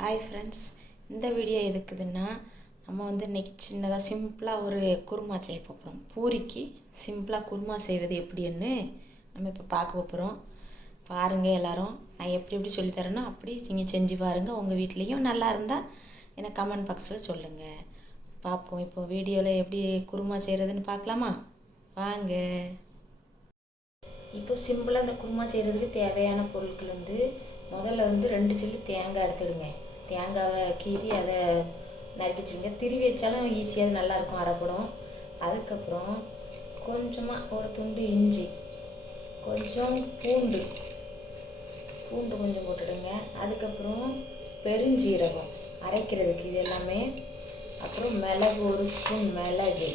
Hi friends இந்த video எதுக்குதுன்னா நம்ம வந்து இன்றைக்கி சின்னதாக சிம்பிளாக ஒரு குருமா செய்ய போகிறோம் பூரிக்கு சிம்பிளாக குருமா செய்வது எப்படின்னு நம்ம இப்போ பார்க்க போகிறோம் பாருங்கள் எல்லோரும் நான் எப்படி எப்படி சொல்லித்தரேனோ அப்படி நீங்கள் செஞ்சு பாருங்கள் உங்கள் வீட்லேயும் நல்லா இருந்தால் எனக்கு கமெண்ட் பாக்ஸில் சொல்லுங்கள் பார்ப்போம். இப்போ வீடியோவில் எப்படி குருமா செய்கிறதுன்னு பார்க்கலாமா? வாங்க. இப்போ சிம்பிளாக இந்த குருமா செய்கிறதுக்கு தேவையான பொருட்கள் வந்து முதல்ல வந்து ரெண்டு சில்லு தேங்காய் எடுத்துடுங்க. தேங்காவை கீறி அதை நறுக்கி வச்சுருங்க. திருவி வச்சாலும் ஈஸியாக நல்லாயிருக்கும் அரைப்படும். அதுக்கப்புறம் கொஞ்சமாக ஒரு துண்டு இஞ்சி கொஞ்சம் பூண்டு பூண்டு கொஞ்சம் போட்டுடுங்க. அதுக்கப்புறம் பெருஞ்சீரகம் அரைக்கிறதுக்கு இது எல்லாமே. அப்புறம் மிளகு ஒரு ஸ்பூன் மிளகு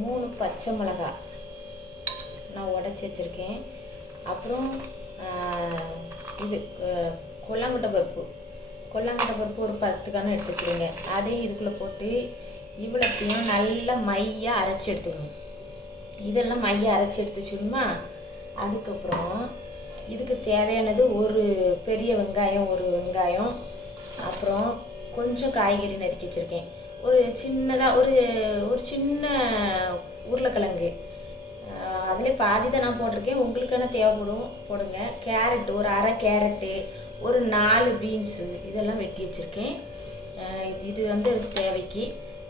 மூணு பச்சை மிளகாய் நான் உடச்சி வச்சுருக்கேன். அப்புறம் இது கொல்லாங்கொட்டை பருப்பு. கொல்லாங்கொட்டை பருப்பு ஒரு பத்து கணம் எடுத்து வச்சுருங்க அதையும் இதுக்குள்ளே போட்டு இவ்வளோத்தையும் நல்லா மையாக அரைச்சி எடுத்துக்கணும். இதெல்லாம் மைய அரைச்சி எடுத்து அதுக்கப்புறம் இதுக்கு தேவையானது ஒரு பெரிய வெங்காயம் ஒரு வெங்காயம். அப்புறம் கொஞ்சம் காய்கறி நறுக்கி வச்சுருக்கேன். ஒரு சின்னதாக ஒரு ஒரு சின்ன உருளைக்கிழங்கு. அதிலே பாதி தான் நான் போட்டிருக்கேன். உங்களுக்கான தேவைப்படும் போடுங்க. கேரட் ஒரு அரை கேரட்டு ஒரு நாலு பீன்ஸு இதெல்லாம் வெட்டி வச்சுருக்கேன். இது வந்து தேவைக்கு.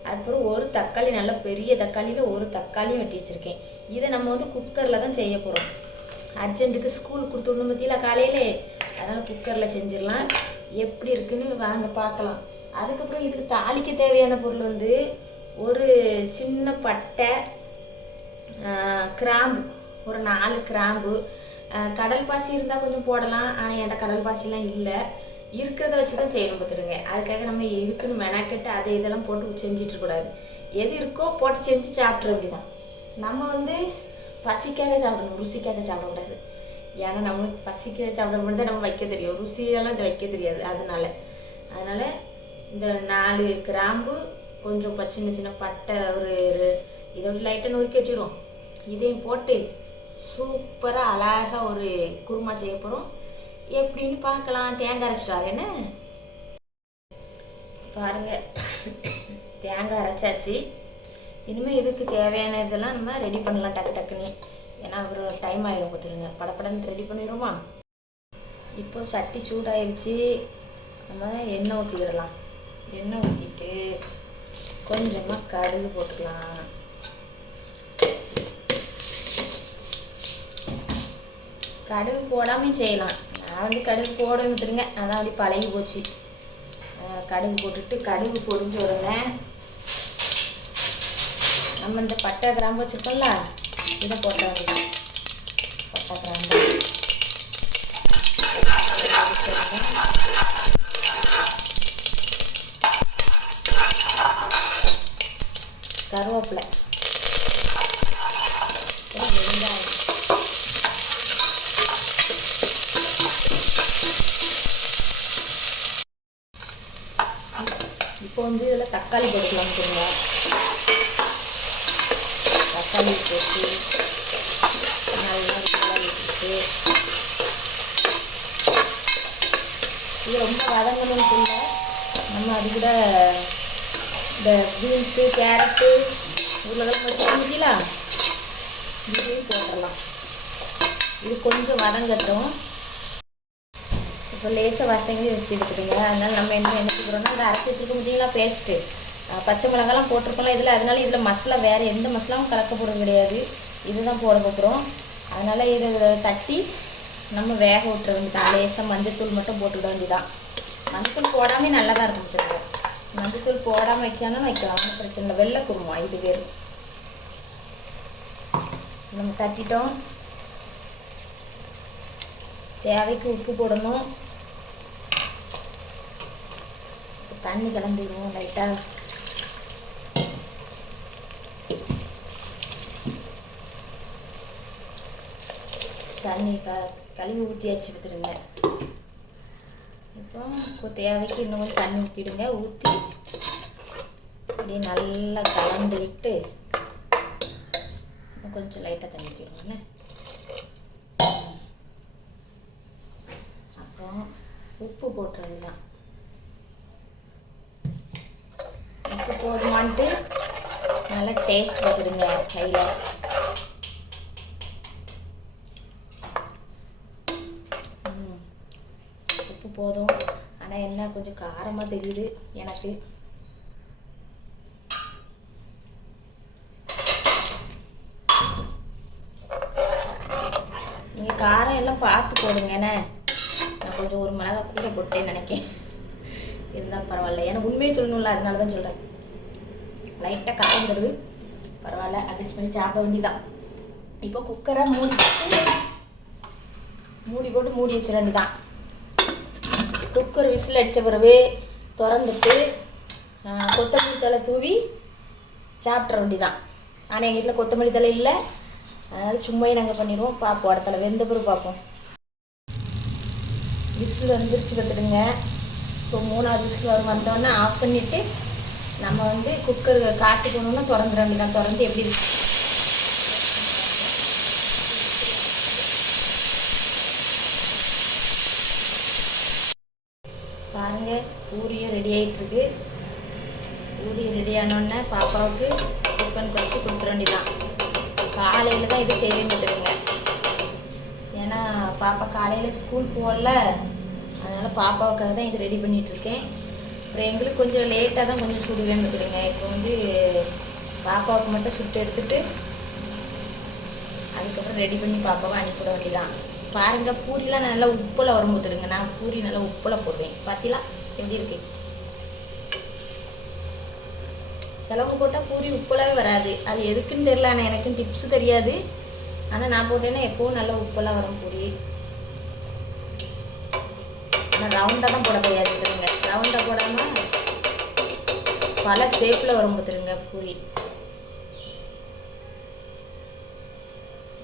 அதுக்கப்புறம் ஒரு தக்காளி நல்ல பெரிய தக்காளியில் ஒரு தக்காளியும் வெட்டி வச்சுருக்கேன். இதை நம்ம வந்து குக்கரில் தான் செய்ய போகிறோம் அர்ஜென்ட்டுக்கு ஸ்கூலுக்கு கொடுத்து விடணும் பற்றியில காலையிலே? அதனால் குக்கரில் செஞ்சிடலாம். எப்படி இருக்குன்னு வாங்க பார்க்கலாம். அதுக்கப்புறம் இதுக்கு தாளிக்க தேவையான பொருள் வந்து ஒரு சின்ன பட்டை கிராம்பு ஒரு நாலு கிராம்பு கடல் பாசி இருந்தால் கொஞ்சம் போடலாம். ஆனால் என்கிட்ட கடல் பாசிலாம் இல்லை. இருக்கிறத வச்சு தான் செய்யணும் பார்த்துருங்க அதுக்காக நம்ம இருக்குன்னு மெனக்கெட்டு அதை இதெல்லாம் போட்டு செஞ்சிட்டு கூடாது எது இருக்கோ போட்டு செஞ்சு சாப்பிட்ற அப்படிதான் நம்ம வந்து பசிக்காக சாப்பிடணும். ருசிக்காக சாப்பிடக்கூடாது ஏன்னா நம்மளுக்கு பசிக்காக சாப்பிட தான் நம்ம வைக்க தெரியும். ருசியெல்லாம் வைக்க தெரியாது. அதனால. அதனால இந்த நாலு கிராம்பு கொஞ்சம் சின்ன சின்ன பட்டை ஒரு ரெ- இதை லைட்டாக நொறுக்கி வச்சிடும் இதையும் போட்டு சூப்பராக அழகாக ஒரு குருமா செய்ய போகிறோம் எப்படின்னு பார்க்கலாம். தேங்காய் அரைச்சிட்டு என்ன? பாருங்க. தேங்காய் அரைச்சாச்சு. இனிமேல் இதுக்கு தேவையான இதெல்லாம் நம்ம ரெடி பண்ணலாம் டக்கு டக்குன்னு. ஏன்னா அவர் டைம் ஆகிடும் பார்த்துருங்க படப்படன்னு ரெடி பண்ணிடுவோமா? இப்போ சட்டி சூடாயிருச்சு. நம்ம எண்ணெய் ஊற்றிக்கிடலாம் எண்ணெய் ஊற்றிட்டு கொஞ்சமாக கடுகு போட்டுக்கலாம். கடுகு போடாமையும் செய்யலாம். நான் வந்து கடுகு போடணும் திருங்க அதான் அப்படி பழகி போச்சு. கடுகு போட்டுட்டு கடுகு பொரிஞ்ச உடனே நம்ம இந்த பட்டை கிராம்பு வச்சுருக்கோம்ல இதை போட்ட பட்டை கிராம்பு. கருவேப்பிலை அப்புறம் வெங்காயம் இப்போ வந்து இதில் தக்காளி போட்டுக்கலாம் சொல்லுங்க. தக்காளி போட்டு நல்லா தக்காளி போட்டு இது ரொம்ப வதங்கணும்னு சொல்ல. நம்ம அது கூட இந்த பீன்ஸு கேரட்டு உருளைக்கிழங்கு வச்சுருக்கீங்களா இதையும் போட்டுடலாம் இது கொஞ்சம் வதங்கட்டும். இப்போ லேசாக வசங்கி வச்சு அதனால் அதனால நம்ம என்ன நினைச்சிக்கிறோன்னா இந்த அரைச்சி வச்சுருக்க முடியுங்களா பேஸ்ட்டு பச்சை மிளகாலாம் போட்டிருக்கோம்ல இதில் அதனால இதில் மசாலா வேறு எந்த மசாலாவும் கலக்க போகிறது கிடையாது. இதுதான் போட போகிறோம் அதனால் இதை இதில் தட்டி நம்ம வேக விட்டுற வேண்டியதான் லேசாக மஞ்சத்தூள் மட்டும் போட்டுவிட வேண்டியதான் மஞ்சத்தூள் போடாமே நல்லா தான் இருக்கும் தெரியுங்க மஞ்சத்தூள் போடாமல் வைக்கணும்னு வைக்கலாம் ஒன்றும் பிரச்சனை இல்லை. வெள்ளை குருமா இது வேறு. நம்ம தட்டிட்டோம். தேவைக்கு உப்பு போடணும். தண்ணி கலந்துடுவோம் லைட்டாக தண்ணி க கழுவி ஊற்றியாச்சு விட்டுருங்க. இப்போ இப்போ தேவைக்கு இன்னும் கொஞ்சம் தண்ணி ஊற்றிடுங்க ஊற்றி அப்படியே நல்லா கலந்து விட்டு இன்னும் கொஞ்சம் லைட்டாக தண்ணி ஊற்றிடுவோண்ணே அப்புறம் உப்பு போட்டுறது போதுமான்ட்டு நல்லா டேஸ்ட் பார்த்துடுங்க கையில். உப்பு போதும். ஆனால் என்ன கொஞ்சம் காரமாக தெரியுது எனக்கு. நீங்கள் காரம் எல்லாம் பார்த்து போடுங்க என்ன? நான் கொஞ்சம் ஒரு மிளகா கூட போட்டேன்னு நினைக்கிறேன் இருந்தாலும் பரவாயில்ல. எனக்கு உண்மையை சொல்லணும்ல அதனால தான் சொல்கிறேன் லைட்டாக காரம் வருது பரவாயில்ல அட்ஜஸ்ட் பண்ணி சாப்பிட வேண்டியதான் இப்போ குக்கரை மூடி போட்டு மூடி போட்டு மூடி வச்சிட வேண்டிதான் குக்கர் விசில் அடித்த பிறகு திறந்துட்டு கொத்தமல்லி தழை தூவி சாப்பிட்ற வேண்டிதான் ஆனால் எங்கள் வீட்டில் கொத்தமல்லி தழை இல்லை. அதனால் சும்மையே நாங்கள் பண்ணிடுவோம். பார்ப்போம் இடத்துல வெந்த பிறகு பார்ப்போம் விசில் வந்துருச்சு பார்த்துடுங்க இப்போ மூணாவது விசில் வரும். வந்தோடனே ஆஃப் பண்ணிவிட்டு நம்ம வந்து குக்கர் காட்டி போனோம்னா திறந்துட வேண்டியதான் திறந்து எப்படி இருக்கு? பாருங்க பூரியும் ரெடி ஆகிட்டுருக்கு பூரி ரெடி ஆனோடனே பாப்பாவுக்கு டிஃபன் குறைச்சி கொடுத்துட வேண்டியதான் காலையில் தான் இது செய்ய மாட்டேங்க ஏன்னா பாப்பா காலையில் ஸ்கூல் போகல. அதனால் பாப்பாவுக்காக தான் இது ரெடி பண்ணிகிட்ருக்கேன் அப்புறம் எங்களுக்கு கொஞ்சம் லேட்டாக தான் கொஞ்சம் சுடு வேண்டுதுங்க இப்போ வந்து பாப்பாவுக்கு மட்டும் சுட்டு எடுத்துட்டு அதுக்கப்புறம் ரெடி பண்ணி பாப்பாவை அனுப்பிட வேண்டியதான் பாருங்க பூரிலாம் நான் நல்லா உப்பில் வரும்போதுடுங்க நான் பூரி நல்லா உப்பில் போடுவேன். பார்த்தீங்களா எப்படி இருக்கு? செலவு போட்டால் பூரி உப்பலாவே வராது. அது எதுக்குன்னு தெரியல ஆனால் எனக்கும் டிப்ஸ் தெரியாது. ஆனால் நான் போட்டேன்னா எப்பவும் நல்லா உப்பெல்லாம் வரும் பூரி. ஆனால் ரவுண்டாக தான் போட தெரியாதுங்க ரவுண்டாக போடாமல் பல ஷேப்பில் வரும் பார்த்துருங்க பூரி.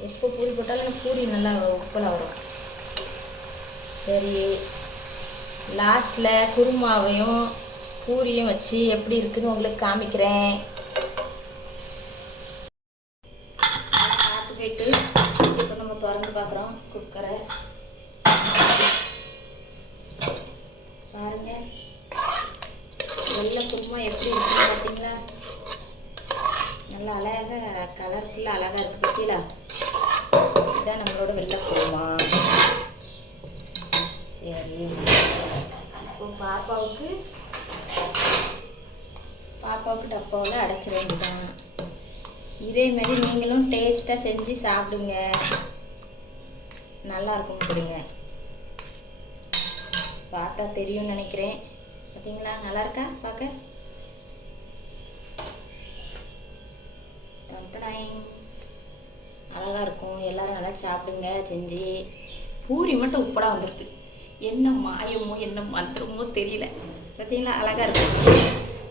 எப்போ பூரி போட்டாலும் பூரி நல்லா உப்பில் வரும். சரி லாஸ்ட்டில் குருமாவையும் பூரியும் வச்சு எப்படி இருக்குன்னு உங்களுக்கு காமிக்கிறேன். பார்த்து போயிட்டு இப்போ நம்ம திறந்து பார்க்குறோம் குக்கரை எப்படி இருக்குது பார்த்தீங்களா நல்லா அழகாக கலர்ஃபுல்லாக அழகாக இருக்கு பார்த்தீங்களா இதுதான் நம்மளோட வெள்ளை குருமா. சரி. இப்போ பாப்பாவுக்கு பாப்பாவுக்கு டப்பாவில் அடைச்சி வேண்டிதான் இதே மாதிரி நீங்களும் டேஸ்ட்டாக செஞ்சு சாப்பிடுங்க. நல்லா இருக்கும் கொடுங்க. பார்த்தா தெரியும்னு நினைக்கிறேன். பார்த்தீங்களா நல்லா இருக்கா பார்க்க டம்படாயிங். அழகாக இருக்கும் எல்லாரும் நல்லா சாப்பிடுங்க செஞ்சு. பூரி மட்டும் உப்படாக வந்திருக்கு என்ன மாயமோ என்ன மந்திரமோ தெரியல. பார்த்தீங்களா? அழகாக இருக்கு.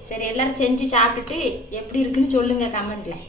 சரி எல்லோரும் செஞ்சு சாப்பிட்டுட்டு எப்படி இருக்குன்னு சொல்லுங்கள் கமெண்ட்டில்